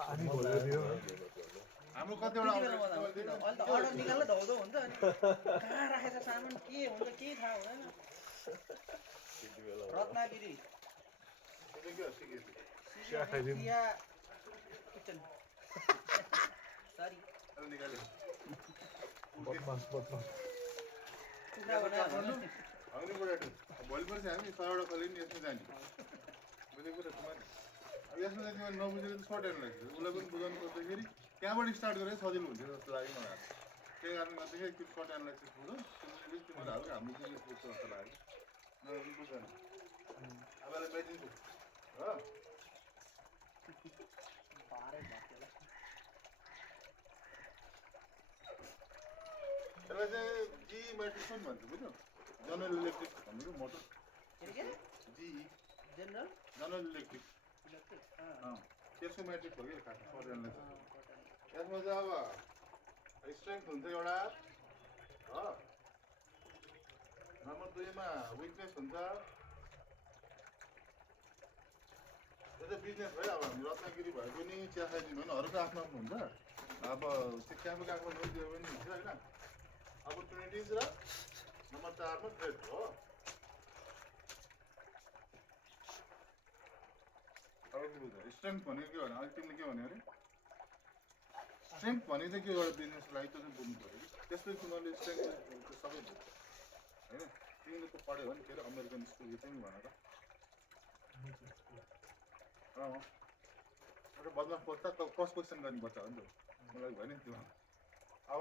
पानी भरिदियो हाम्रो कतिवटा अर्डर निकाल्न धाउँदो हुन्छ अनि कहाँ राखेछ सामान के हुन्छ केही थाहा हुँदैन रत्नागिरी चिया खाइदिउँ किचन सरी बदमास बदमास कुखुरा बनाएर हामी बुढाटो भोलि पर्सि हामी सरबाट खोल्यो नि यसमा जाने बुझेको कुरा तुम्हारे अब यसमा चाहिँ तिमीले नबुझेको त सर्ट हेर्नु लाग्छ उसलाई पनि बुझाउनु पर्दाखेरि त्यहाँबाट स्टार्ट गरेर सजिलो हुन्छ जस्तो लाग्यो मलाई त्यही कारणले गर्दाखेरि त्यो सर्ट एनालाइसिस बुझौँ तिमीले तिमीहरू हाल्यो हाम्रो बिजनेस बुझ्छ जस्तो लाग्यो नभए बुझ्दैन अब बेचिन्छ हो त्यसलाई चाहिँ जी म्याट्रिक्स पनि भन्छ बुझ्यौ जनरल इलेक्ट्रिक भनेको मोटर जी जनरल इलेक्ट्रिक त्यसको म्याट्रिक हो कि खासमा सर्ट एनालाइसिस यसमा चाहिँ अब स्ट्रेङ्थ हुन्छ एउटा हो नम्बर 2 मा विकनेस हुन्छ यो चाहिँ बिजनेस भयो अब हामी रत्नगिरी भयो पनि चिया खाइदिनु भने अरूको आफ्नो आफ्नो हुन्छ अब त्यो क्याफे काफे नदियो पनि हुन्छ होइन अपर्च्युनिटिज र नम्बर 4 मा थ्रेट हो स्ट्रेङ्थ भनेको के भने अलिक तिमीले के भन्यो अरे स्ट्रेङ्थ भनेको चाहिँ के एउटा बिजनेसको लागि त्यो चाहिँ बुझ्नु पऱ्यो कि त्यसपछि तिमीहरूले स्ट्रेङ्थ सबै बुझ्छ होइन तिमीले त पढ्यो भने के अरे अमेरिकन स्कुल यो चाहिँ भनेर एउटा बदमास पर्छ त क्रस क्वेसन गर्ने बच्चा हो नि त मलाई भयो नि त्यो अब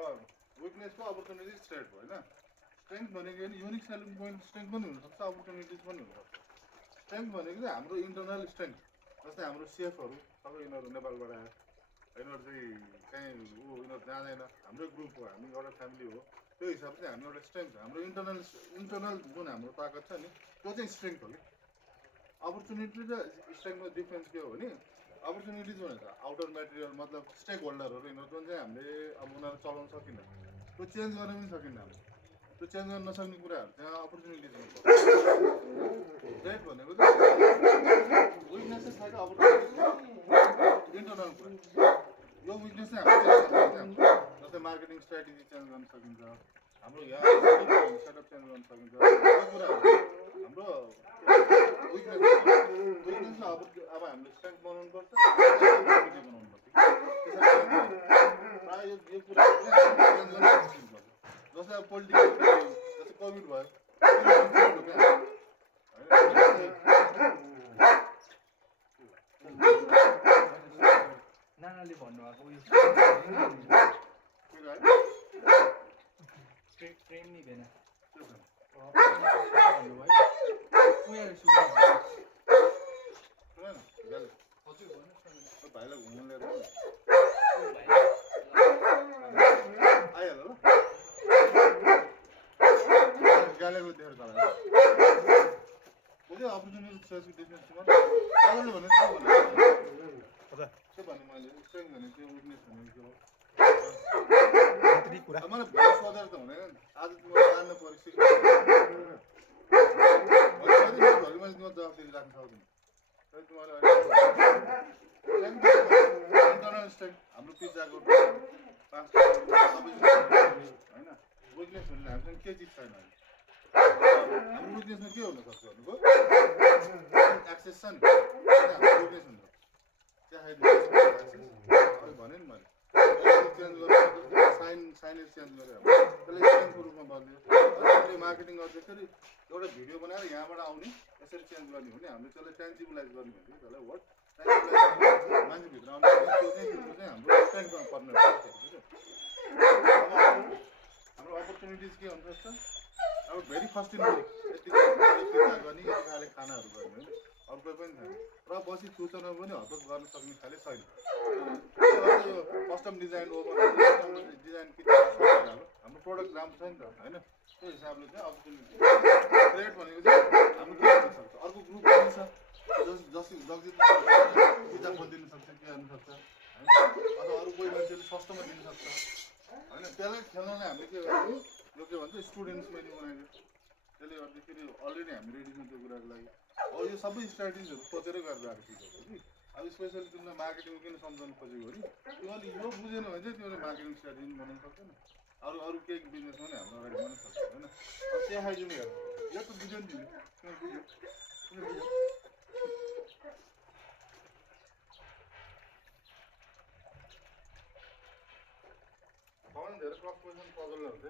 विकनेसको अपर्च्युनिटिज स्ट्रेट भयो होइन स्ट्रेङ्थ भनेको युनिक सेलिङ पोइन्ट स्ट्रेङ्थ पनि हुनसक्छ अपर्च्युनिटिज पनि हुनसक्छ स्ट्रेङ्थ भनेको चाहिँ हाम्रो इन्टरनल स्ट्रेङ्थ जस्तै हाम्रो सेफहरू सबै यिनीहरू नेपालबाट आयो यिनीहरू चाहिँ कहीँ यिनीहरू जाँदैन हाम्रो ग्रुप हो हामी एउटा फ्यामिली हो त्यो हिसाबले चाहिँ हामी एउटा स्ट्रेङ्थ हाम्रो इन्टरनल जुन हाम्रो ताकत छ नि त्यो चाहिँ स्ट्रेङ्थ हो कि अपर्च्युनिटी र स्ट्रेङ्थमा डिफ्रेन्स के हो भने अपर्च्युनिटिज भनेको आउटर मेटेरियल मतलब स्टेक होल्डरहरू यिनीहरू जुन चाहिँ हामीले अब उनीहरू चलाउन सकिन्न त्यो चेन्ज गर्न पनि सकिन्न हामीले त्यो चेन्ज गर्न नसक्ने कुराहरू त्यहाँ अपर्च्युनिटिज हुन्छ थ्रेट भनेको चाहिँ विकनेसेस छ कि अपर्च्युनिटिज इन्टरनल कुरा यो विकनेस चाहिँ हामीले चेन्ज गर्न सक्छ जस्तै मार्केटिङ स्ट्राटेजी चेन्ज गर्न सकिन्छ हाम्रो यहाँ सेटअप चेन्ज गर्न सकिन्छ यो कुराहरू हाम्रो विकनेसलाई अब हामीले स्ट्रेङ्थ बनाउनु पर्छ बनाउनु पर्छ प्रायः यो कुराहरू चाहिँ चेन्ज गर्न सकिन्छ जस्तै अब पोलिटिकल जस्तै कोभिड भयो नानाले भन्नुभएको उयो ट्रेन नि भएन भाइलाई घुम्नु लिएर आइहाल्यो ल गालीको देखेर चला बुझ्यो अपर्च्युनिटी सेल्सको डिफ्रेन्समा अरूले भने के भन्नु के भन्ने मैले स्ट्रेङ्थ भनेको त्यो विकनेस भनेको के हो मलाई भोलि सोधेर त हुँदैन आज तिमीले जान्न परिस्थिति भोलि मैले तिम्रो जवाबदेही राख्न सक्दिनँ तर तिमीले इन्टरनल स्ट्रेङ्थ हाम्रो पिज्जाको 5 सबै होइन विकनेस भन्ने हामीसँग के चिज छैन हाम्रो विकनेसमा के हुनसक्छ भनेको एक्सेस छ नि हाम्रो विकनेस हुन्छ त्यहाँ खाइदिनु भने नि मैले चेन्ज गरेर साइनेज चेन्ज गरेर त्यसलाई स्ट्रेङ्थको रूपमा बदल्यो त्यसले मार्केटिङ गर्दाखेरि एउटा भिडियो बनाएर यहाँबाट आउने यसरी चेन्ज गर्ने भने हामीले त्यसलाई ट्यान्जिबलाइज गर्ने भने त्यसलाई वर्ड मान्छेभित्र आउने त्यो चाहिँ हाम्रो स्ट्रेङ्थमा पर्ने बुझ्यो हाम्रो अपर्च्युनिटिज के हुनसक्छ अब भेरी फर्स्ट इन यति गर्ने यति खाले खानाहरू गर्ने होइन अरू कोही पनि छैन र पछि फ्युचरमा पनि हतोत गर्न सक्ने खाले छैन यो कस्टम डिजाइन ओभर डिजाइन हाम्रो प्रोडक्ट राम्रो छ नि त होइन त्यो हिसाबले चाहिँ अपर्च्युनिटी रेट भनेको चाहिँ हाम्रो के हुनसक्छ अर्को ग्रुप पनि छ जगजित पिज्जा खोलिदिनु सक्छ के गर्नुसक्छ होइन अथवा अरू कोही मान्छेले सस्तोमा दिनुसक्छ होइन त्यसलाई खेल्नलाई हामीले के गर्यो यो के भन्छ स्टुडेन्ट्स मेन्यु बनाइदियो त्यसले गर्दाखेरि अलरेडी हामी रेडी छौँ त्यो कुराको लागि अब यो सबै स्ट्राटेजीहरू सोचेरै गरेर आएको चिजहरू हो कि अब स्पेसली तिमीले मार्केटिङ किन सम्झाउनु खोजेको हो नि तिमीले यो बुझेन भने चाहिँ तिमीले मार्केटिङ स्ट्राटेजी बनाउनु सक्दैन अरू केही बिजनेसमा नि हाम्रो अगाडि बढ्न सक्छ होइन अब त्यहाँ खाइदिनु हेर यो त बुझ्यो नि तिमीले बुझ्यो भगवान् धेरै क्रस पोजिसन पजल हुन्छ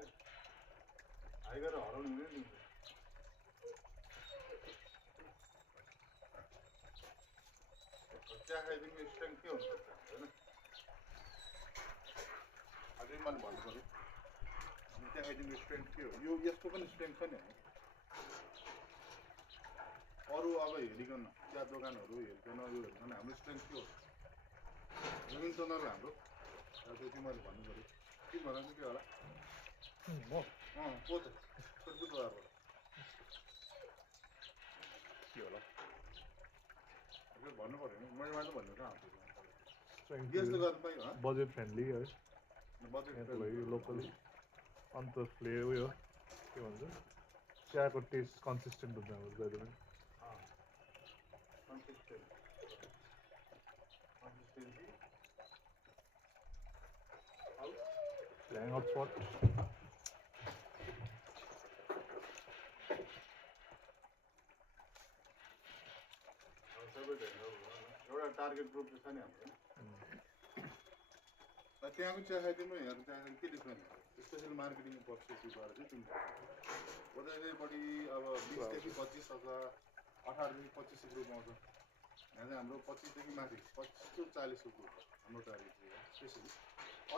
हाई गरेर हराउनु हुने नि चिया खाइदिनुको स्ट्रेङ्थ के हुनसक्छ होइन अझै मैले भन्नु पऱ्यो चिया खाइदिनुको स्ट्रेङ्थ के हो यो यसको पनि स्ट्रेङ्थ छ नि अरू अब हेरिकन चिया दोकानहरू हेरिकन यो हेरिकन हाम्रो स्ट्रेङ्थ के हो इन्टरनल हाम्रो त्यो मैले भन्नु पऱ्यो के भनाउँछु के होला को त सोध्छु बजारबाट के होला भन्नु पऱ्यो नि मैले मात्र भन्नु कहाँ यस्तो गर्नु पाइयो बजेट फ्रेन्डली है बजेट लोकली अन्त फ्लेभर उयो के भन्छ चियाको टेस्ट कन्सिस्टेन्ट हुन्छ हाम्रो जहिले पनि ह्याङ आउट स्पट एउटा टार्गेट ग्रुप छ नि हाम्रो त्यहाँको चिया खाइदिनु यहाँ त्यहाँ के डिफ्रेन्स स्पेसल मार्केटिङ पर्सपेक्टिभबाट चाहिँ तिम्रो ओदाइपट्टि अब 20 देखि 25 अथवा 18 देखि 25 ग्रुप आउँछ यहाँ चाहिँ हाम्रो 25 देखि माथि 25 to 40 ग्रुप हाम्रो टार्गेट स्पेसली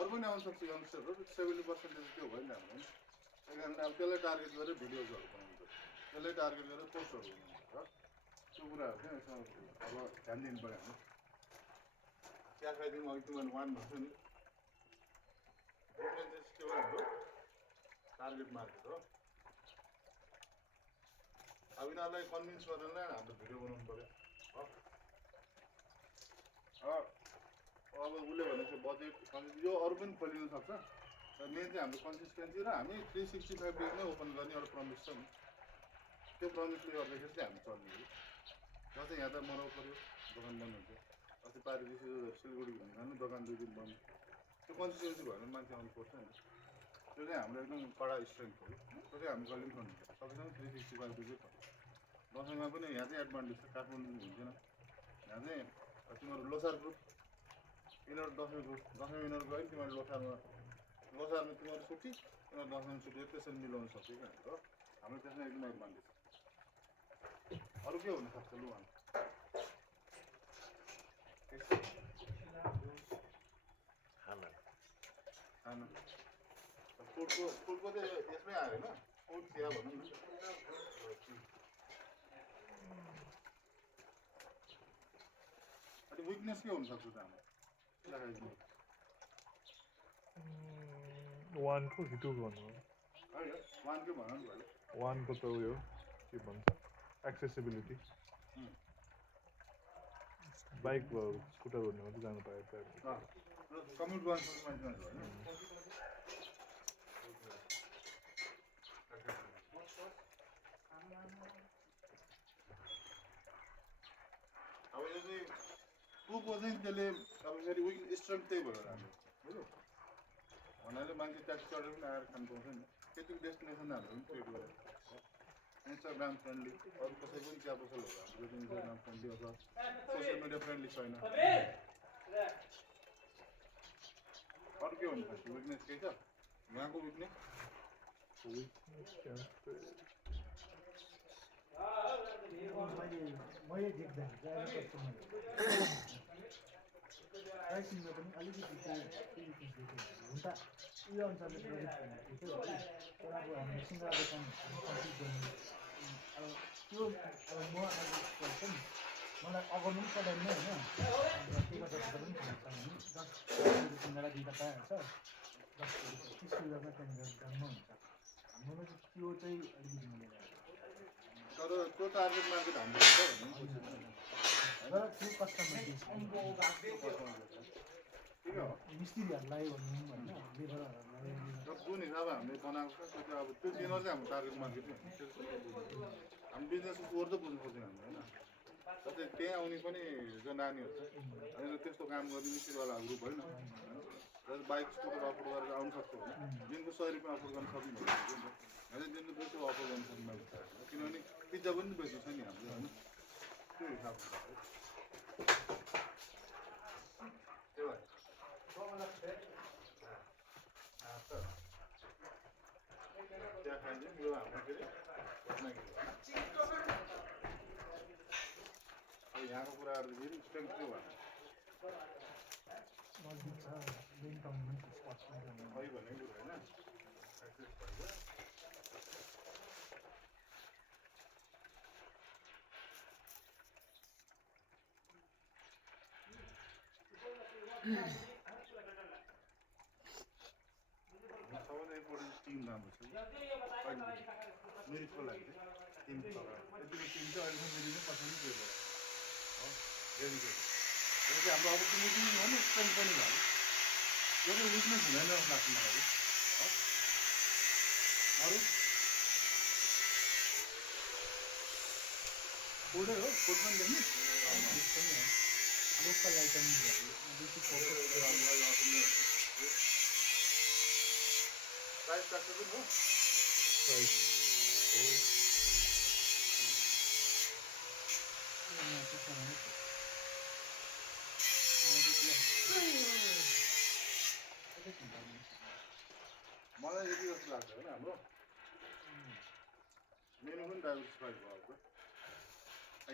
अरू पनि आउन सक्छ यङ्स्टरहरू 70% त्यो भयो नि हाम्रो त्यही कारण अब त्यसलाई टार्गेट गरेर भिडियोजहरू बनाउनु पर्छ त्यसलाई टार्गेट गरेर पोस्टहरू बनाउनु पर्छ त्यो कुराहरू चाहिँ यसमा अब ध्यान दिनु पऱ्यो हाम्रो चिया खाइदिनु अघि तिमीले वान भन्छ नि डिफ्रेन्सेस के हो हाम्रो टार्गेट मार्केट हो अब यिनीहरूलाई कन्भिन्स गरेर नै हाम्रो भिडियो बनाउनु पऱ्यो अब उसले भनेको बजेट यो अरू पनि खोलिन सक्छ र मेन चाहिँ हाम्रो कन्सिस्टेन्सी र हामी 365 डेजमै ओपन गर्ने एउटा प्रमिस छ नि त्यो प्रमिसले गर्दाखेरि चाहिँ हामी चल्ने हो जस्तै यहाँ त मराउ पऱ्यो दोकान बन्द हुन्छ अस्ति पारिदेखि सिलगढी घुम्नु जानु दोकान 2 दिन बन्द त्यो कन्सिस्टेन्सी भएर मान्छे आउनुपर्छ नि त्यो चाहिँ हाम्रो एकदम कडा स्ट्रेङ्थ हो त्यो चाहिँ हामी कहिले पनि गर्नुपर्छ सबैजना 365 डेजै छ दसैँमा पनि यहाँ चाहिँ एडभान्टेज छ काठमाडौँ हुन्थेन यहाँ चाहिँ तिमीहरू लोसार ग्रुप यिनीहरू दसैँ ग्रुप दसैँ यिनीहरू गयो तिमीहरू लोसारमा तिमीहरू छुट्टी तिमीहरू दसैँमा छुट्टी त्यसरी मिलाउनु सक्छ क्या हाम्रो त्यसमा एकदम एडभान्टेज छ अरू के हुनसक्छ लु भन्छ खाना फुडको चाहिँ यसमै आयो होइन फुड चिया भनौँ न अनि विकनेस के हुनसक्छ त हाम्रो वानको कि टूको भन्नु होइन वानकै भन नि भयो वानको त उयो के भन्छ एक्सेसिबिलिटी बाइक स्कुटरहरू मात्रै जानु पायो त कम्युट गर्न सक्ने मान्छे होइन अब यो चाहिँ टुको चाहिँ त्यसले अब फेरि विक स्ट्रेङ्थ त्यही भएर हाम्रो बुझ्यो भन्नाले मान्छे ट्याक्सी चढेर पनि आएर खानु पाउँछ नि त्यतिको डेस्टिनेसन हाम्रो पनि क्रिएट गरेर इन्स्टाग्राम फ्रेन्डली अरू कसै पनि चिया पसलहरू हाम्रो इन्स्टाग्राम फ्रेन्डली अथवा सोसियल मिडिया फ्रेन्डली छैन अरू के भन्नु सक्छ विकनेस केही छ यहाँको विकनेस मैले देख्दाखेरि चाहिँ प्राइसिङमा पनि अलिकति चाहिँ हुन त यो अनुसारले प्रोजेक्ट भनेको थियो है तर अब हामीले सिङ्गला दोकान कम्प्लिट गर्नु अब त्यो अब म अब हुन्छ नि मलाई अगाउनु पनि पर्दैन होइन त्यही गर्दा पनि खान्छ भने 10 सिङ्गला दिँदा पाइहाल्छ 10 किलोमा त्यहाँनिर जम्मा हुन्छ हाम्रोमा चाहिँ त्यो चाहिँ अलिकति मिलेर तर त्यो टार्गेट मार्केट हाम्रो छ भन्ने तर त्यो कस्टमर ठिक हो मिस्त्रीहरूलाई भनौँ होइन लेबरहरूलाई जुन हिसाब हामीले बनाएको छ त्यो अब त्यो दिनर चाहिँ हाम्रो टार्गेट मार्केट नै हामी बिजनेस ओर त बुझ्नु पर्दैन हाम्रो होइन जस्तै त्यहाँ आउने पनि जो नानीहरू छ अनि त्यस्तो काम गर्ने मिस्त्रीवाला ग्रुप होइन जस्तै बाइक स्कुटर अफोर्ड गरेर आउनु सक्छ भने दिनको 100 रुपियाँ अफोर्ड गर्न सक्ने भनेको होइन दिनको 200 अफोर्ड गर्न सक्ने मान्छे किनभने पिज्जा पनि बेच्नु छ नि हाम्रो होइन त्यो हिसाब छ है त्यो भएर त्यहाँ खाइदिउँ यो हाम्रो के अरे रत्नगिरी अब यहाँको कुराहरू फेरि स्ट्रेङ्थ के भयो नजिक छ मेन टाउनमा स्पट पनि छ। खै भन्ने कुरो होइन एक्सेस भइगयो सबैभन्दा इम्पोर्टेन्ट टिम राम्रो छ मिरिटको लागि टिम यतिको टिम चाहिँ अहिलेसम्म मिरिट नै पछाडि गयो हो डेडिकेटेड यो चाहिँ हाम्रो अपर्च्युनिटी हो नि स्ट्रेन्थ पनि भयो यो चाहिँ विकनेस हुँदैन जस्तो लाग्छ मलाई हो अरू फुडै हो फुड पनि देख्ने लोकल आइटम बेसी फोकस प्राइस ट्याक्स पनि हो प्राइस मलाई यति जस्तो लाग्छ होइन हाम्रो मेनु पनि डाइभर्सिफाइड भएको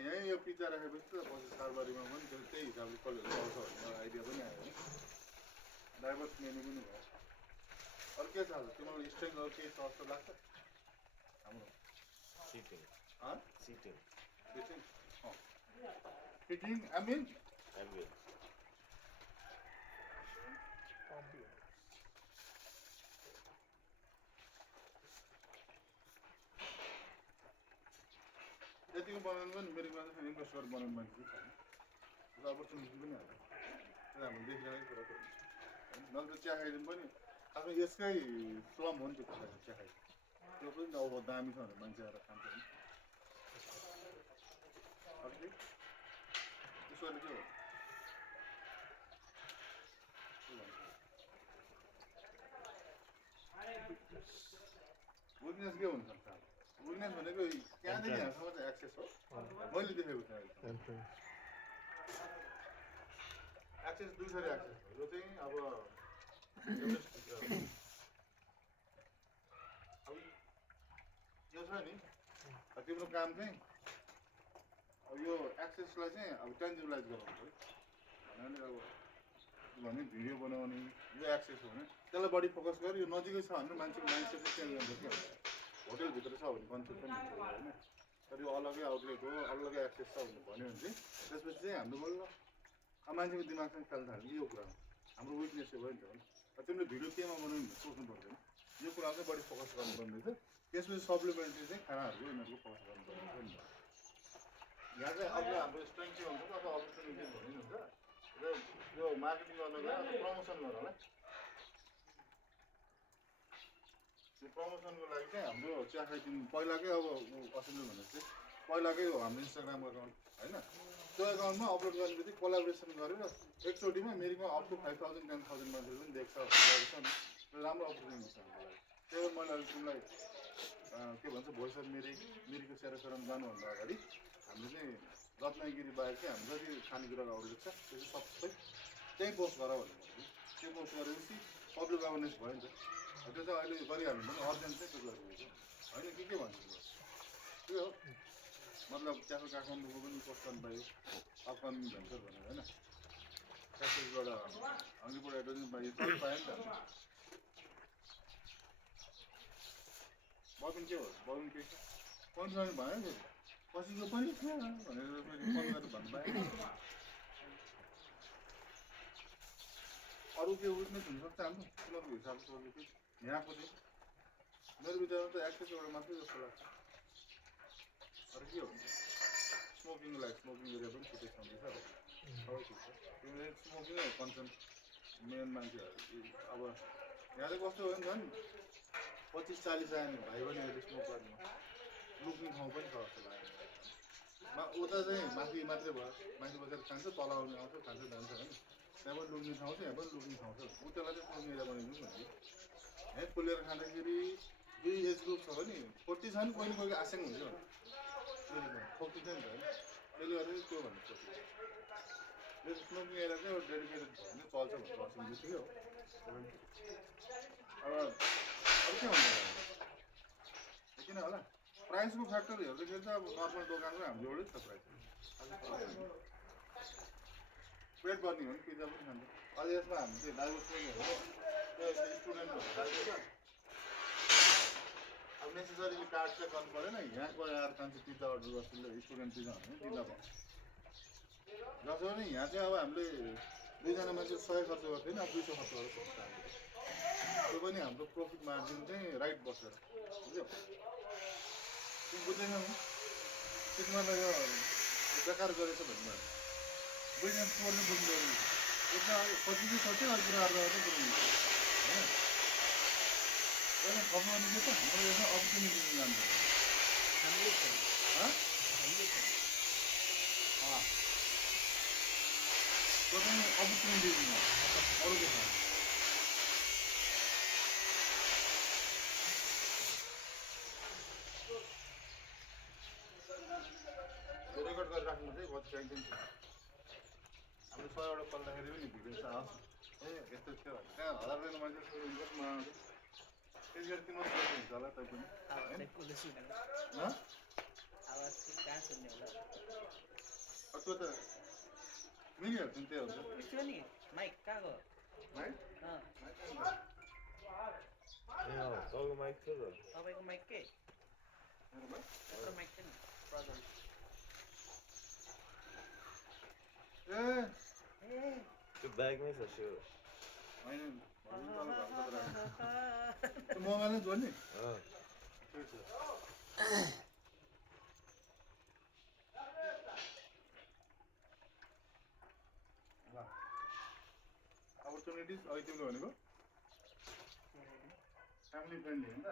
यहीँ यो पिज्जा राखेपछि त पछि सालबारीमा पनि त्यही हिसाबले कसले पाउँछ भन्ने मलाई आइडिया पनि आयो है डाइभर्स मेनु पनि भयो अरू के छ तिमीलाई स्ट्रेङ्थ अरू केही छ जस्तो लाग्छ हाम्रो Sitting. Fitting Sitting. Fitting ambience Ambience. यतिको बनाउनु पनि मेरो मान्छे इन्भेस्ट गरेर बनाउनु मान्छे छैन त्यो अपर्च्युनिटी पनि हाल्छ त्यो हामीले देखिरहेको कुरा त हुन्छ नत्र चिया खाइदिनु पनि आफ्नो यसकै स्लम हो नि त्यो कुरा चिया खाइ त्यो पनि त अब दामी छ भनेर मान्छे आएर खान्छ होइन अलिकति त्यसोले के हो विकनेस के हुनसक्छ विकनेस भनेको त्यहाँदेखि यहाँसम्म चाहिँ एक्सेस हो मैले देखेको थिएँ अहिले एक्सेस दुई थरी एक्सेस हो यो चाहिँ अब यो छ नि तिम्रो काम चाहिँ अब यो एक्सेसलाई चाहिँ अब टेन्जिबलाइज गराउनु पऱ्यो भन्नाले अब भने भिडियो बनाउने यो एक्सेस हो भने त्यसलाई बढी फोकस गर्यो यो नजिकै छ भने मान्छेको माइन्डसेट चाहिँ चेन्ज गर्छ क्या होटेलभित्र छ भने कन्सेप्ट पनि हुन्छ होइन तर यो अलग्गै आउटलेट हो अलग्गै एक्सेस छ भन्यो भने चाहिँ त्यसपछि चाहिँ हाम्रो बल्ल अब मान्छेको दिमागसँग खेल्न थाल्ने यो कुरा हो हाम्रो विकनेस चाहिँ भयो नि त हो तिमीले भिडियो केमा बनाउनु भने सोच्नु पर्दैन यो कुरा चाहिँ बढी फोकस गर्नुपर्ने रहेछ त्यसपछि सप्लिमेन्ट्री चाहिँ खानाहरूको यिनीहरूको फोकस गर्नुपर्ने रहेछ नि यहाँ चाहिँ अब हाम्रो स्ट्रेङ्थ के हुन्छ अथवा अपर्च्युनिटी भन्ने हुन्छ र यो मार्केटिङ गर्नको लागि प्रमोसन गर्नलाई त्यो प्रमोसनको लागि चाहिँ हाम्रो चिया खाइदिनु पहिलाकै अब असेम्बली भनेको चाहिँ पहिलाकै हो हाम्रो इन्स्टाग्राम एकाउन्ट होइन त्यो एकाउन्टमा अपलोड गर्ने बित्तिकै कोलाबोरेसन गरेर एकचोटिमा मेरोमा अप टु 5,000 10,000 मान्छेले पनि देख्छ गरेको छ नि त्यो राम्रो अपर्च्युनिटी छ हाम्रो लागि त्यही भएर मैले अहिले तिमीलाई के भन्छ भोइस अफ मिरिकको सेरोफेरम जानुभन्दा अगाडि हामीले चाहिँ रत्नगिरी बाहेक चाहिँ हाम्रो जति खानेकुराको आउटलेट छ त्यो चाहिँ सबै त्यहीँ पोस्ट गर भनेको त्यो पोस्ट गरेपछि पब्लिक अवेरनेस भयो नि त त्यो चाहिँ अहिले गरिहाल्नु पनि अर्जेन्ट चाहिँ त्यो गरिरहेको होइन के भन्छ त्यो हो मतलब क्याफे काठमाडौँको पनि पोस्ट गर्नु पायो अपकमिङ भेन्चर भनेर होइन क्याफेबाट हङ्गीबाट एडभर्टाइजमेन्ट पायो सब पायो नि त बबिन के हो बबिन के पन्च गर्नु भयो नि पछिको पनि थियो भनेर फेरि फोन गरेर भन्नु पाएँ अरू के विकनेस हुनसक्छ हाम्रो तिनीहरूको हिसाबले सोधेको यहाँको चाहिँ मेरो विचारमा त एक्सेस एउटा मात्रै जस्तो लाग्छ अरू के हो स्मोकिङको लागि स्मोकिङ एरिया पनि छुट्टै छँदैछ अब सबै ठिक छ तिमीले स्मोकिङै हो कन्सर्न मेन मान्छेहरू अब यहाँ चाहिँ कस्तो हो नि झन् 25-40 आयो भने भाइ बहिनीहरूले स्मोक गर्नु लुक्ने ठाउँ पनि छ जस्तो लाग्यो उता चाहिँ माथि मात्रै भयो माथि बसेर खान्छ तल आउने आउँछ खान्छ जान्छ होइन त्यहाँ पनि लुक्ने ठाउँ छ यहाँ पनि लुक्ने ठाउँ छ ऊ त्यसलाई चाहिँ लुक्ने एरिया बनाइदिनु भनेको है पोलेर खाँदाखेरि दुई एज ग्रुप छ भने 40 छ भने कोही न कोही आशंक हुन्छ खोकी छ नि त होइन त्यसले गर्दा चाहिँ त्यो भन्नु खोकी यो स्मोकिङ एरिया चाहिँ एउटा डेडिकेटेड भयो भने चल्छ भन्ने पर्सन बित्तिकै हो अब के भन्नु किन होला प्राइसको फ्याक्टर हेर्दाखेरि चाहिँ अब नर्मल दोकानको हाम्रो एउटै छ प्राइस पेट गर्ने हो भने पिज्जा पनि खान्छ अझ यसमा हामी चाहिँ डाइभर्स पनि हेरेर त्यो स्टुडेन्टहरू खान्छ अब नेसेसरीली कार्ड चाहिँ गर्नु परेन यहाँ गएर आएर खान्छ पिज्जा अर्डर गर्छु स्टुडेन्ट पिज्जा भने दिँदा भयो जसो पनि यहाँ चाहिँ अब हामीले दुईजना मान्छे 100 खर्च गर्थ्यो नि अब 200 खर्च गरेर सक्छ हामीले त्यो पनि हाम्रो प्रफिट मार्जिन चाहिँ राइट बसेर बुझ्यो तिमी बुझ्दैन त्यसमा यो बेकार गरेछ भन्नु बुझ्ने पोल्ने बुझ्नु यसमा पछि चाहिँ सोच्यो अरू कुरा अर्दा अर्दै बुझ्नु होइन खप्नु भने चाहिँ हाम्रो यसमा अपर्च्युनिटी जान्छ त्यो चाहिँ अपर्च्युनिटी अरू के छ रेकर्ड गरेर राख्नु चाहिँ बहुत चाहिन्छ हामीले 100 वटा पल्दाखेरि पनि भिडियो आउँछ ए यस्तो थियो त्यहाँ 1000 जना मान्छे इन्भेस्टमा आउँछ त्यति गरी तिम्रो हुन्छ होला तै पनि त्यो त मिलिहाल्छ नि त्यही हुन्छ माइक कहाँ गयो है तपाईँको माइक छ त तपाईँको माइक के एउटा माइक छ नि प्रजल ए त्यो ब्यागमै छ स्योर होइन त्यो मोबाइल नै जोड्ने अपर्च्युनिटिज अहिले तिमीले भनेको फ्यामिली फ्रेन्डली होइन त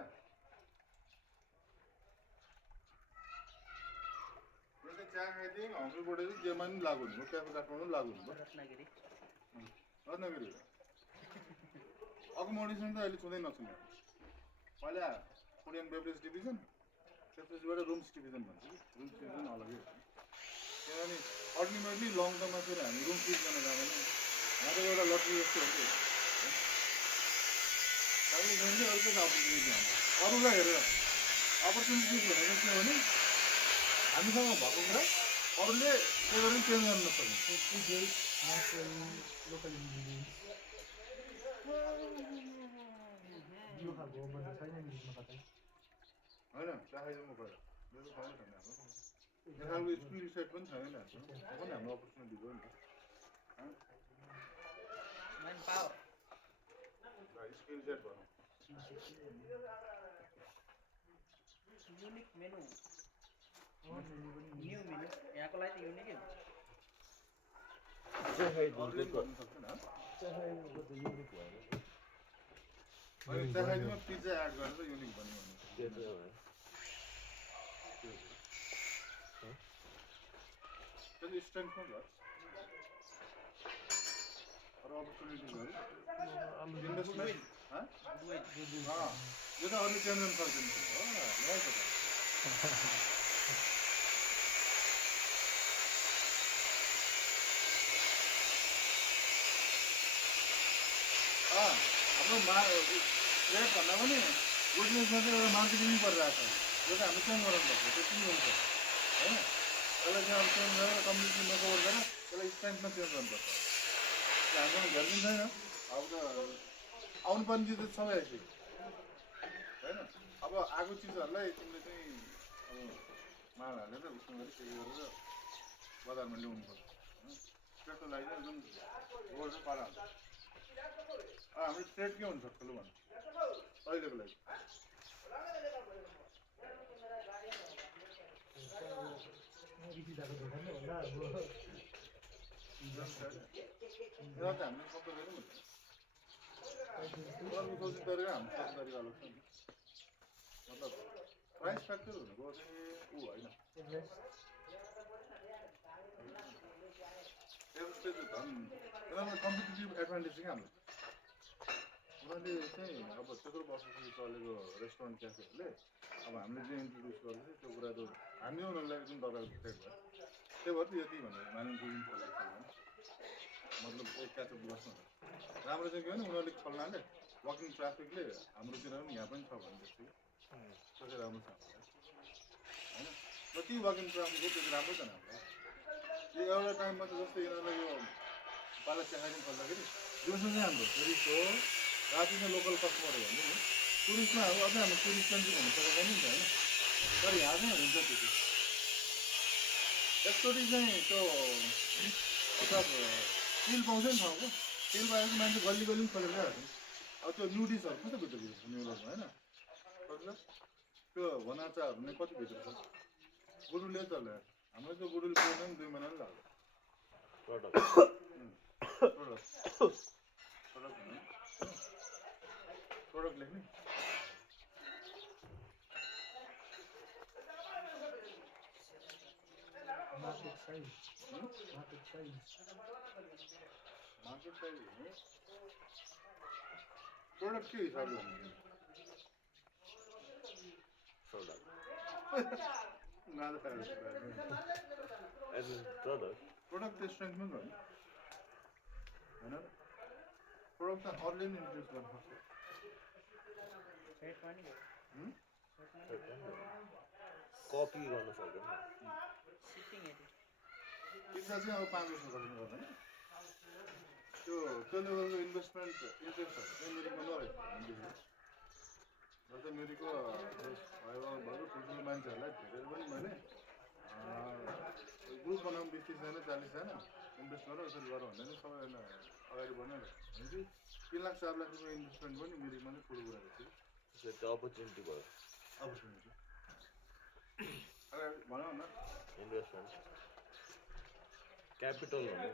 चिया खाइदिउँ हम्फीबाट चाहिँ जेमा पनि लागु हुनुभयो क्याफे काठमाडौँ लागु हुनुभयो रत्नगिरी रत्नगिरी अकोमोडेसन त अहिले छुँदै नछुने पहिला फुड एन्ड बेभरेज डिभिजन त्यसपछिबाट रुम्स डिभिजन भन्छ कि रुम्स डिभिजन अलगै किनभने अल्टिमेटली लङ टर्ममा फेरि हामी रुम फिक्स गर्न जाँदैन यहाँ त एउटा लटरी जस्तो हुन्छ फ्यामिली फ्रेन्डली अर्को छ अपर्च्युनिटी हाम्रो अरूलाई हेरेर अपर्च्युनिटिज भनेको के हो भने हामीसँग भएको कुरा अरूले के गरेर चेन्ज गर्न नसक्ने लोकल इन्ग्रिडियन्ट्स यो खालको बन्द छैन नि यसमा कतै होइन चिया खाइदिनु पऱ्यो यो त खानु छैन हाम्रो यो खालको स्किल सेट पनि छैन नि हाम्रो त्यो पनि हाम्रो अपर्च्युनिटी हो नि त मैन पावर स्किल सेट भनौँ युनिक मेनु न्यू मेनु यहाँको लागि त युनिकै हो अरूले पनि गर्नु सक्दैन होइन चिया खाइदिनुमा पिज्जा एड गरेर युनिक भन्नु त्यो स्ट्रेन्थमा घर अरू अपर्च्युनिटिजहरू इन्भेस्टमेन्ट यो त अरूले चेन्ज गर्न सक्दैन हाम्रो रेट भन्दा पनि गुडनेसमा चाहिँ एउटा मार्केटिङ परिरहेको छ यो त हामी चेन्ज गराउनुपर्छ त्यति नै हुन्छ होइन त्यसलाई चाहिँ अब चेन्ज गरेर कम्युनिटी मेकओभर गरेर त्यसलाई स्ट्रेन्थमा चेन्ज गर्नुपर्छ हामीसँग घर पनि छैन अब त आउनुपर्ने चिज त सबै आइसक्यो होइन अब आएको चिजहरूलाई तिमीले चाहिँ अब माल हालेर उसमा गरी के गरेर बजारमा ल्याउनुपर्छ होइन त्यसको लागि चाहिँ एकदम रोल चाहिँ पारा हुन्छ हाम्रो ट्रेड के हुन्छ ठुलो भन्नु अहिलेको लागि एउटा त हामीले सबै गरेर हुन्छ अरूको सोच्ने तरिका हाम्रो सोच्ने तरिका अलग छ नि मतलब प्राइस फ्याक्टर भनेको चाहिँ ऊ होइन त्यसले चाहिँ झन् उनीहरूलाई कम्पिटेटिभ एडभान्टेज चाहिँ हाम्रो उनीहरूले चाहिँ अब त्यत्रो वर्षपछि चलेको रेस्टुरेन्ट क्याफेहरूले अब हामीले जे इन्ट्रोड्युस गर्दैछ त्यो कुरा त हामी उनीहरूलाई एकदम डराएको डिसाइड भयो त्यही भएर त यति भनेर मानिस दुई दिन खोलेको छ मतलब एक क्याचअप बस्नु राम्रो चाहिँ के भने उनीहरूले खोल्नाले वकिङ ट्राफिकले हाम्रोतिर पनि यहाँ पनि छ भनेपछि त्यो चाहिँ राम्रो छ होइन जति वकिङ ट्राफिक हो त्यो चाहिँ राम्रो छ नि हामीलाई यो एउटा टाइममा त जस्तै यिनीहरूलाई यो बाला चियाखानी खोल्दाखेरि दिउँसो चाहिँ हाम्रो टुरिस्ट हो राति चाहिँ लोकल कस्टमर हो भने नि टुरिस्टमा अब अझै हाम्रो टुरिस्ट कन्ट्री हुन सकेको नि त होइन तर यहाँ चाहिँ हुन्छ त्यो चाहिँ एकचोटि चाहिँ त्यो स्टिल पाउँछ नि ठाउँको स्टिल पाएर चाहिँ मान्छे गल्ली गल्ली पनि खोलेर ल्याएको अब त्यो नुडिसहरू कस्तो भित्र भित्र छ न्युरोमा होइन मतलब त्यो भनाचाहरू नै कति भित्र छ गुडुलले त ल्यायो हाम्रो त्यो गुडुल पुग्न पनि 2 महिना पनि लाग्यो Product. प्रोडक्ट लेख्ने market size market size market size product के हिसाबले हुन्छ Product. Nada As in product. Product त स्ट्रेन्थमेन्ट हो नि होइन प्रोडक्ट त अरूले नि इन्ट्रोड्युस गर्नु सक्छ रेटमा नि Copy गर्न सक्दैन सिपिङ यति पिज्जा चाहिँ अब 5 वर्ष गर्नु पर्दैन त्यो लेभलको इन्भेस्टमेन्ट इन्ट्रेस्टहरू चाहिँ मेरोमा नरहेछ जस्तै मेरोको भएको ठुल्ठुलो मान्छेहरूलाई भेटेर पनि मैले ग्रुप बनाउनु 20-30 जना 40 जना इन्भेस्ट गरेर यसरी गर भन्दा नि सबैलाई अगाडि बढ्न भनेपछि 3 लाख 4 लाख रुपियाँ इन्भेस्टमेन्ट पनि मेरोमा नै ठुलो कुरा रहेछ त्यो अपर्च्युनिटी भयो अपर्च्युनिटी अगाडि भनौँ न इन्भेस्टमेन्ट क्यापिटल भन्नु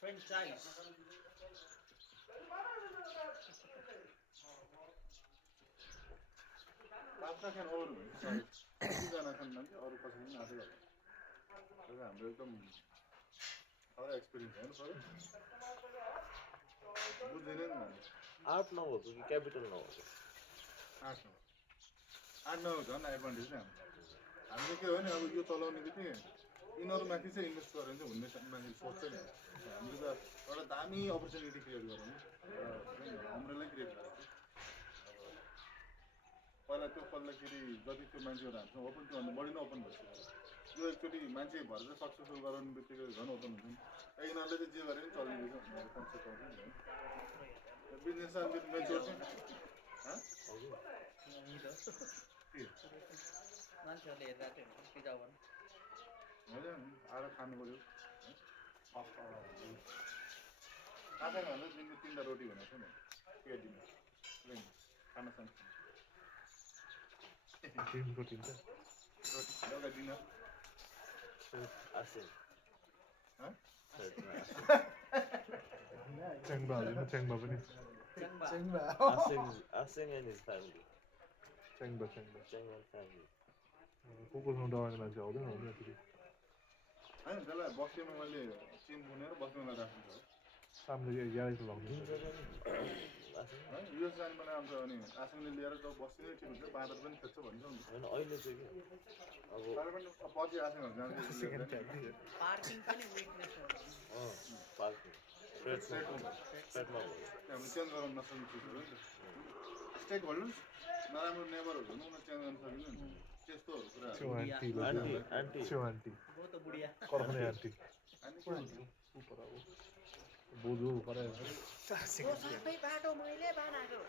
फ्रेन्चाइज पाँचजना खान अरू भने 2जना खान मान्छे अरू कसैले पनि आफै गर्छ तर हाम्रो एकदम अलग एक्सपिरियन्स होइन सबै बुझ्दैन नि मान्छे आर्ट नभएको कि क्यापिटल नभएको 8 9 झन् एडभान्टेज नै हाम्रो के हो भने अब यो चलाउने बित्तिकै यिनीहरू माथि चाहिँ इन्भेस्ट गरेर चाहिँ हुने मान्छे सोध्छ नि हामीले त एउटा दामी अपर्च्युनिटी क्रिएट गरौँ नि हाम्रोलाई क्रिएट गरेको पहिला त्यो पल्लाखेरि जति त्यो मान्छेहरू हामीसँग ओपन त्योभन्दा बढी नै ओपन भइसक्यो यो एकचोटि मान्छे भएर चाहिँ सक्सेसफुल गराउने बित्तिकै झन् ओपन हुन्छ नि यिनीहरूले चाहिँ जे गरे पनि चल्ने रहेछ भन्ने कन्सेप्ट आउँछ नि त बिजनेस एन्ड विथ मेच्योर चाहिँ मान्छेहरूले हेरेर चाहिँ हुन्छ पिज्जा गर्नु होइन आएर खानु पऱ्यो आँखा भन्दा दिनको 3टा रोटी भनेको छ नि के दिनु खाना सानो दिनको 3टा रोटी बेलुका डिनर आसिन Huh? च्याङ्बा हाल्दैन च्याङ्बा पनि चेङ्बा Asing and his family. Chyangba Cheng and family. कुकुरसँग डराउने मान्छे आउँदैन होला फेरि होइन त्यसलाई बस्तीमा मैले चिम बुनेर बस्तीमा राख्नु छ सामने 11 लगाउँछ Asing? है युएस जाने बेला आउँछ अनि आसामले लिएर त बस्ती नै ठिक हुन्छ बाँदर पनि खेल्छ भन्छ नि होइन अहिले चाहिँ के अब तर पनि पछि आसामहरू जान्छ पार्किङ पनि विकनेस हो पार्किङ फ्रेडमा भयो हामीले चेन्ज गराउन नसक्ने चिजहरू नि त स्टेक होल्डर्स नराम्रो नेबरहरू हुनु उनीहरू चेन्ज गर्न सकिँदैन त्यस्तोहरू कुराहरू छेउ आन्टी आन्टी छेउ आन्टी वो त बुढिया कर्खने आन्टी अनि के हुन्छ ऊपर आओ बोजू करे वो सबै बाटो मैले बनाएको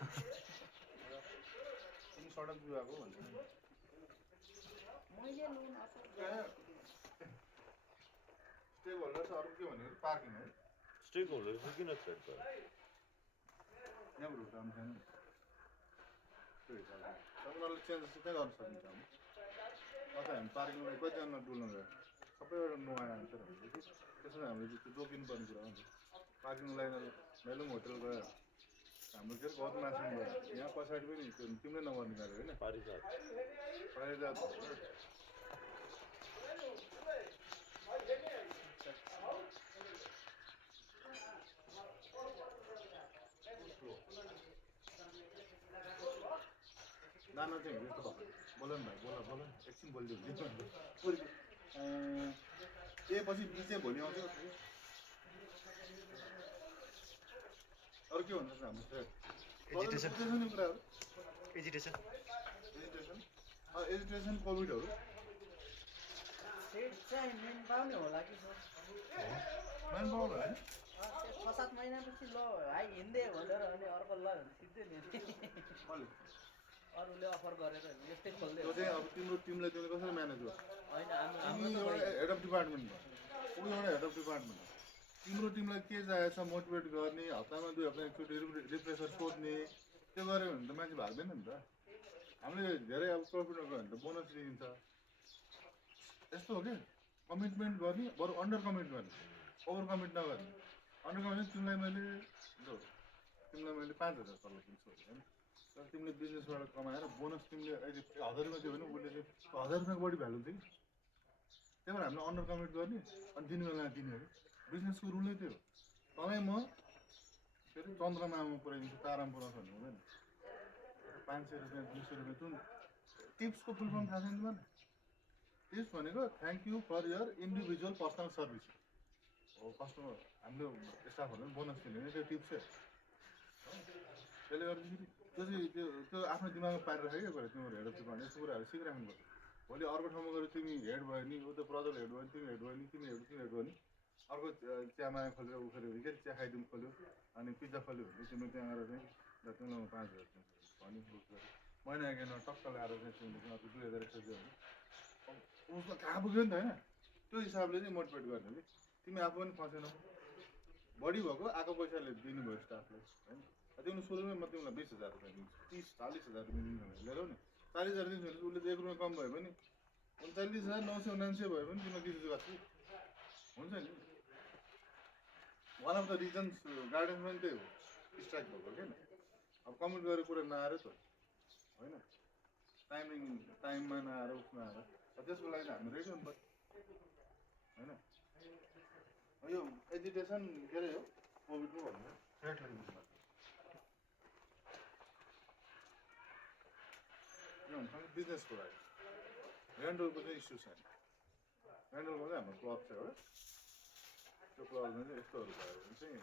तिमी सडक विभागको भन्छ नि मैले लोन अफर स्टेक होल्डर्स अरू के भनेको पार्किङ हो स्टेक होल्डर चाहिँ किन थ्रेड भयो नेबरहुड राम्रो छैन त्यो हिसाबले तर उनीहरूले चेन्ज चाहिँ गर्न सकिन्छ हामी अथवा हामी पार्किङलाई कतिजना डुल्न गयो सबैबाट नुहाएर आन्छ भनेपछि त्यसमा हामीले त्यो जोगिनु पर्ने कुरा हो नि पार्किङलाई मेलुङ होटल गयो हाम्रो के अरे गौतम आश्रम गयो यहाँ पछाडि पनि त्यो तिमीले नम्बर निकाल्यो होइन पारिजात पारिजात चाहिँ यस्तो भएको बोल न भाइ बोल एकछिन बोलिदियो ए पछि बी चाहिँ भोलि आउँछ अरू के भन्नु हाम्रो एजुकेसन नि कुराहरू एजुकेसन कोभिडहरू सेट चाहिँ मेन पाउने होला कि सर म्यान पावर होइन 6-7 महिनापछि ल भाइ हिँड्दै भनेर अनि अर्को ल सिधै नि अरूले अफर गरेर यस्तै खोल्दै त्यो चाहिँ अब तिम्रो टिमलाई तिमीले कसरी म्यानेज गर्छ होइन तिमी एउटा हेड अफ डिपार्टमेन्ट भयो ऊ एउटा हेड अफ डिपार्टमेन्ट हो तिम्रो टिमलाई के चाहिएको छ मोटिभेट गर्ने हप्तामा 2 हप्ता एकचोटि रिफ्रेसर सोध्ने त्यो गऱ्यो भने त मान्छे भाग्दैन नि त हामीले धेरै अब प्रफिट गयो भने त बोनस दिइन्छ यस्तो हो कि कमिटमेन्ट गर्ने बरु अन्डर कमिट गर्ने ओभर कमिट नगर्ने अन्डर कमिट तिमीलाई मैले 5,000 तल दिन्छु होइन तर तिमीले बिजनेसबाट कमाएर बोनस तिमीले अहिले 1,000 रुपियाँ दियो भने उसले चाहिँ 1,000 रुपियाँको बढी भ्यालु थियो कि त्यही भएर हामीले अन्डर कमिट गर्ने अनि दिने बेला दिने हो बिजनेसको रुलै त्यो हो तँलाई म के अरे चन्द्रमामा पुऱ्याइदिन्छु तारामा पुऱ्याउँछ भन्ने हुँदैन 500 रुपियाँ 200 रुपियाँ जुन टिप्सको फुल फर्म थाहा छैन तिमीलाई टिप्स भनेको thank you for your individual personal service हो कस्टमर हाम्रो स्टाफहरूलाई बोनस दिने त्यो टिप्स चाहिँ त्यसले गर्दाखेरि त्यो चाहिँ त्यो आफ्नो दिमागमा पारिराखेको कुरा तिम्रो हेड अफ डिपार्टमेन्ट यस्तो कुराहरू सिकिराख्नुपर्छ भोलि अर्को ठाउँमा गएर तिमी हेड भयो नि उता प्रजल हेड भयो नि तिमी हेड भयो नि तिमी हेड भयो नि अर्को चियामाया खोलेर उखेल्यो भने के चिया खाइदिनु खोल्यो अनि पिज्जा खोल्यो भने तिमीले त्यहाँ आएर चाहिँ तिमीलाई 5,000 दिन्छु भन्यो महिना एकैन टक्क ल्याएर चाहिँ तिमीले अर्को 2,000 एक्स्ट्रा दियो भने उसमा कहाँ पुग्यो नि त होइन त्यो हिसाबले चाहिँ मोटिभेट गर्ने कि तिमी आफू पनि फसेनौ बढी भएको आएको पैसाले दिनुभयो स्टाफलाई होइन तिमीले सुरुमै म तिमीलाई 20,000 रुपियाँ दिन्छु 30-40,000 रुपियाँ दिन्छु भने लिएर नि 40,000 दिन्छु भने उसले 1 रुपियाँ कम भयो भने 39,999 भयो भने तिमीलाई 20,000 गर्छु हुन्छ नि one of the reasons garden पनि त्यही हो स्ट्राइक भएको क्या अब कमिट गरेर कुरा नआएर त होइन टाइममा नआएर उसमा आएर त्यसको लागि हामी रेडी हुनु पर्छ होइन यो एजुकेसन के अरे हो कोभिडको भन्नु बिजनेसको लागि रेन्टलको चाहिँ इस्यु छैन रेन्टलको चाहिँ हाम्रो क्लब छ एउटा त्यो क्लबमा चाहिँ यस्तोहरू भयो भने चाहिँ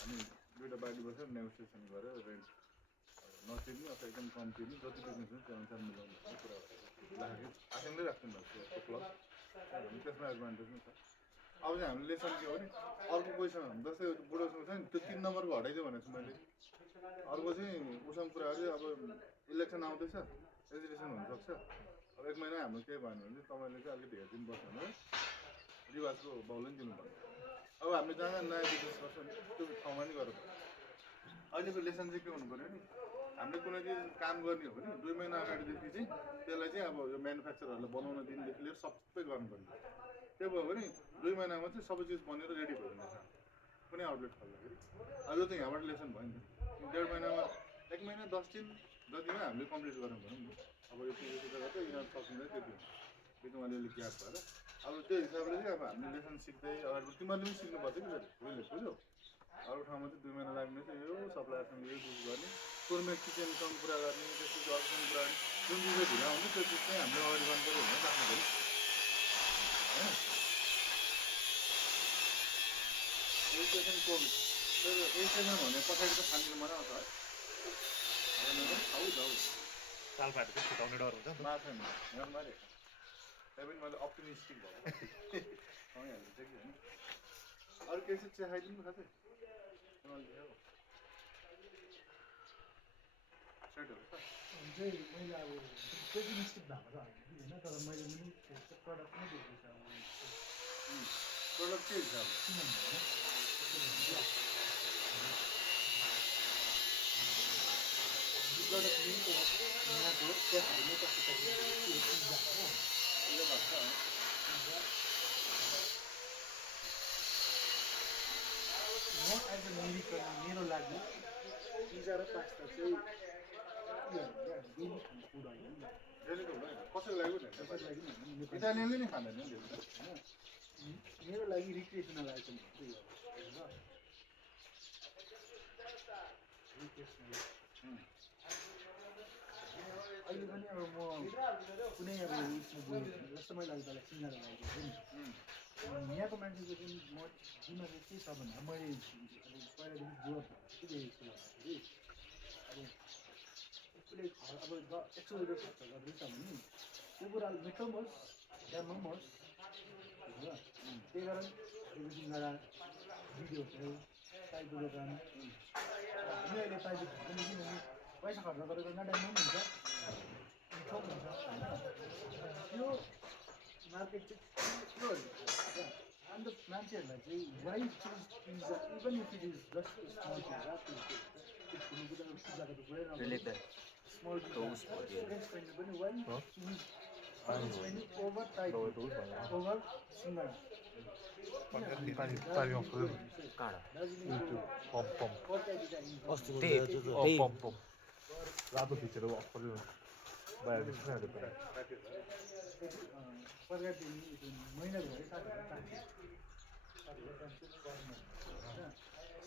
हामी दुईवटा बाटी बसेर नेगोसिएसन गरेर रेन्ट नतिर्ने अथवा एकदम कम तिर्ने जति बिजनेस हुन्छ त्यो अनुसार मिलाउनु भन्ने कुरा राखेको आफैले राख्नु भएको त्यो क्लब त्यसमा एडभान्टेज पनि छ अब चाहिँ हामीले लेसन के हो भने अर्को कोहीसँग जस्तै बुढोसँग छ नि त्यो 3 नम्बरको हटाइदियो भनेको छु मैले अर्को चाहिँ उसँग कुराहरू चाहिँ अब इलेक्सन आउँदैछ एजुकेसन हुनसक्छ अब 1 महिना हाम्रो केही भन्यो भने चाहिँ तपाईँले चाहिँ अलिकति हेरिदिनुपर्छ भनेर रिवाजको बाउले पनि दिनुपर्छ अब हामीले जहाँ नयाँ बिजनेस गर्छ नि त्यो ठाउँमा नि गरेर अहिलेको लेसन चाहिँ के हुनु पऱ्यो नि हामीले कुनै चिज काम गर्ने हो भने 2 महिना अगाडिदेखि चाहिँ त्यसलाई चाहिँ अब यो म्यानुफ्याक्चरहरूलाई बनाउन दिनदेखि लिएर सबै गर्नुपर्ने त्यो भयो भने 2 महिनामा चाहिँ सबै चिज बनेर रेडी भयो हुन्छ कुनै आउटलेट खोल्दाखेरि अब यो चाहिँ यहाँबाट लेसन भयो नि 1.5 महिनामा 1 महिना 10 दिन जतिमा हामीले कम्प्लिट गर्नु भनौँ न अब यो पिरियड जग्गा चाहिँ यहाँ सकिँदैन त्यति हुन्छ बिचमा अलिअलि ग्याप भएर अब त्यो हिसाबले चाहिँ अब हामीले लेसन सिक्दै अगाडि तिमीहरूले पनि सिक्नुपर्छ कि बुझ्यो बुझ्यौ अरू ठाउँमा चाहिँ 2 महिना लाग्ने चाहिँ यो सप्लायरसँग यो बुझ गर्ने कुरमेक किचनसँग कुरा गर्ने त्यसपछि अरूसँग कुरा गर्ने जुन चिज ढिला हुन्छ त्यो चिज चाहिँ हामीले अगाडि गर्नु पऱ्यो भनेर राख्नु पऱ्यो होइन एजुकेसन कोभिड तर एजुकेसन भने पछाडि त खाने मजा आउँछ है खाउ जाउ साल फाटेर छुटाउने डर हुन्छ नि त माछा मेरो मारेको त्यही पनि मैले अप्टिमिस्टिक भएको खुवाइहाल्छ कि होइन अरू केही चाहिँ चिया खाइदिनु खाँदै सेटहरू छ चाहिँ मैले अब पेसिमिस्टिक भएको छ होइन तर मैले पनि प्रडक्ट नै दिएको छ प्रोडक्ट के हिसाबले प्रडक्ट लिएको यहाँको क्याफहरू नै कस्तो उसले भन्छ म एज अ मेरो लागि पिज्जा र पास्ता चाहिँ डेली खाने फुड होइन डेली त हुँदैन कसैको लागि पनि त्यसको लागि नि होइन इटालियनले नि खाँदैन नि होइन मेरो लागि रिक्रिएसनल आइटम चाहिँ अहिले पनि अब म कुनै अब उयसमा गएँ भने जस्तो मैले अहिले तँलाई सिङ्गडा लगाइदिएको नि यहाँको मान्छेको चाहिँ म दिमागमा के छ भन्दा मैले अब पहिलादेखि ग्रोअप के देखेको छु भन्दाखेरि अब उसले अब 100 रुपियाँ खर्च गर्दैछ भने त्यो कुरा मिठो पनि होस् ड्याममा पनि होस् होइन त्यही कारण यो सिङ्गडा भिडियोहरू टाइपको दोकान हामी अहिले पाइजे पनि किनभने पैसा खर्च गरेको ड्याममा पनि हुन्छ मिठो पनि हुन्छ होइन त्यो मार्केट चाहिँ त्योहरू अन्त मान्छेहरूलाई चाहिँ why choose pizza even if it is just small pizza पिज्जाको त पुरै नभए स्मल पिज्जा पनि why choose over type over सिङ्गडा पानीमा फुल दार्जिलिङको पम्प रातो खिचेर अफर बाहिर निस्किरहेको सरकारले महिनाको भए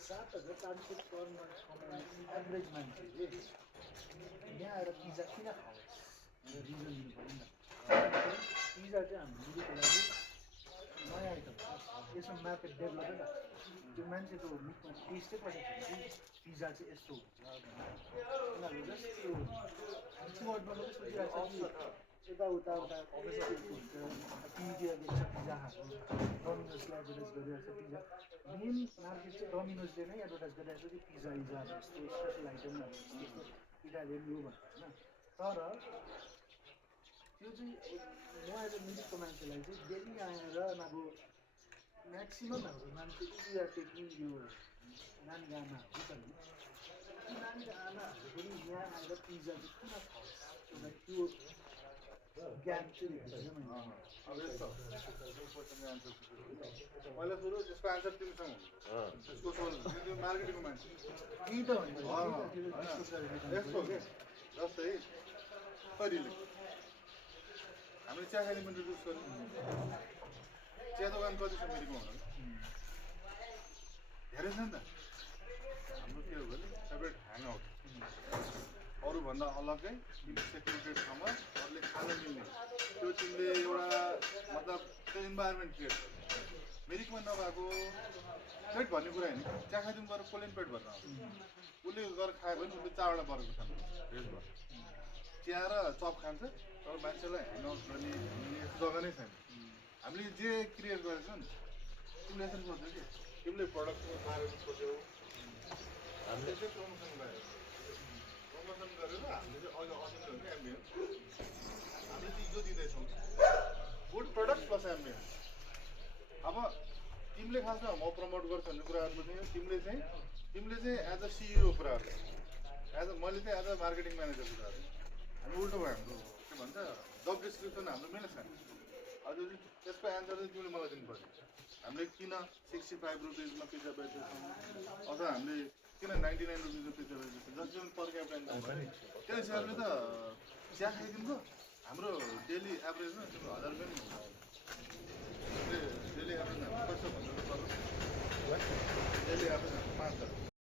7,500 पर मन्थ कमाउने एभरेज मान्छेले यहाँ आएर पिज्जा किन खाओस् रिजन दिनु पऱ्यो नि त पिज्जा चाहिँ हाम्रो मिडियाको लागि नयाँ आइटम यसमा मार्केट डेभलपै भएको त्यो मान्छेको मुखमा टेस्टै परेको छ कि पिज्जा चाहिँ यस्तो हुन्छ उनीहरू जस्ट त्यो वर्डमा पनि सोचिरहेको छ कि यताउता हुन्छ टिभीतिर देख्छ पिज्जा खाएको डोमिनोजले एडभर्टाइज गरिरहेको छ पिज्जा मेन मार्केट चाहिँ डोमिनोजले नै एडभर्टाइज गरिरहेको छ कि पिज्जा इज्जाहरू यस्तो स्पेसल आइटमहरू यस्तो इटालियन यो भनेर होइन तर त्यो चाहिँ म एज अ मिडियाको मान्छेलाई चाहिँ डेली आएर अब म्याक्सिमम् हाम्रो मान्छे इजिया टेकिङ यो नानीको आमाहरू छ नि ती नानीको आमाहरू पनि यहाँ आएर पिज्जा चाहिँ किन खाओस् एउटा त्यो ज्ञान चाहिँ दिएको छैन मैले अब यस्तो पहिला सुरु त्यसको आन्सर तिमीसँग हुन्छ त्यसको सोल्भ त्यो मार्केटिङको मान्छे त्यही त भनेको यस्तो जस्तै कहिले हामीले चिया खाने पनि रिड्युस गर्यौँ चिया दोकान कति छ मेरोमा भनेर धेरै छ नि त हाम्रो के हो भने सेपरेट ह्याङआउट अरूभन्दा अलग्गै सेक्युरिटेड ठाउँमा अरूले खान मिल्ने त्यो तिमीले एउटा मतलब त्यो इन्भाइरोमेन्ट क्रिएट गर्छ मिरिकमा नभएको पेट भर्ने कुरा होइन चिया खाइदिनु गएर कसले पनि पेट भर्न आउँछ उसले गरेर खायो भने उसले 4वटा बर्गर खान्छ रेलमा चिया र चप खान्छ तर मान्छेलाई ह्याङआउट गर्ने जग्गा नै छैन हामीले जे क्रिएट गरेको छ नि तिमीले यसरी सोध्छौ कि तिमीले प्रडक्टको बारेमा सोध्यौ हामीले चाहिँ प्रमोसन गरेर हामीले चाहिँ अहिले अडिट गर्ने एम्बियन्स हामीले चाहिँ यो दिँदैछौँ गुड प्रडक्ट प्लस एम्बियन्स अब तिमीले खासमा म प्रमोट गर्छु भन्ने कुराहरू चाहिँ तिमीले चाहिँ एज अ सिइओ कुराहरू एज अ मैले चाहिँ एज अ मार्केटिङ म्यानेजर कुराहरू हामी उल्टो भयो हाम्रो के भन्छ जब डिस्क्रिप्सन हाम्रो मिल्छ अझ त्यसको एन्सर चाहिँ तिमीले मलाई दिनु पर्छ हामीले किन 65 रुपिजमा पिज्जा बेच्दैछौँ अथवा हामीले किन 99 रुपिजमा पिज्जा बेच्दैछौँ जति पनि पर क्यापिटल त्यो हिसाबले त चिया खाइदिनुको हाम्रो डेली एभरेजमा तिम्रो 1000 रुपियाँ पनि हुन्छ डेली एभरेज पैसा भन्नु पर्यो डेली एभरेज 5000